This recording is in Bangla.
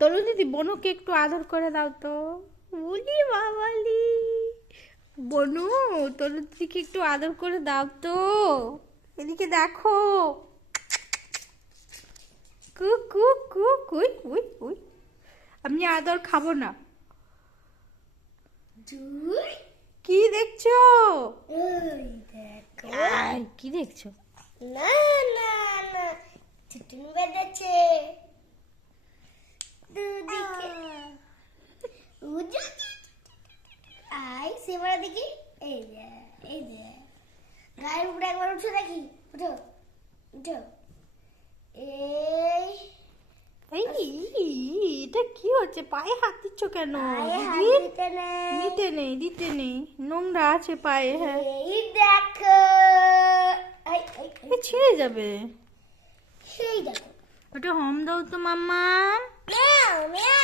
তরু দিদি বনুকে একটু আদর করে দাও তো। উলি বাবালি, বনু তরু দিদিকে একটু আদর করে দাও তো। এদিকে দেখো, কু কু কু কুই উই উই। আমি আদর খাবো না। কি দেখছো? কি দেখছো? না না না, চুটুন বেঁধেছে দুদিকে। আই সেবার দিকে, এই যে এই যে গায়ের উপরে একবার উঠে দেখি, উঠো উঠো। এই এটা কি হচ্ছে? পায়ে হাত দিচ্ছ কেন? পায়ে হাত দিদি? দিতে নেই। দিতে নেই, নোংরা আছে পায়ে। হ্যাঁ, এই দেখো, ছিঁড়ে যাবে। সেই দেখো। ওটা হোম দাও তো মাম্মা। ম্যাও ম্যাও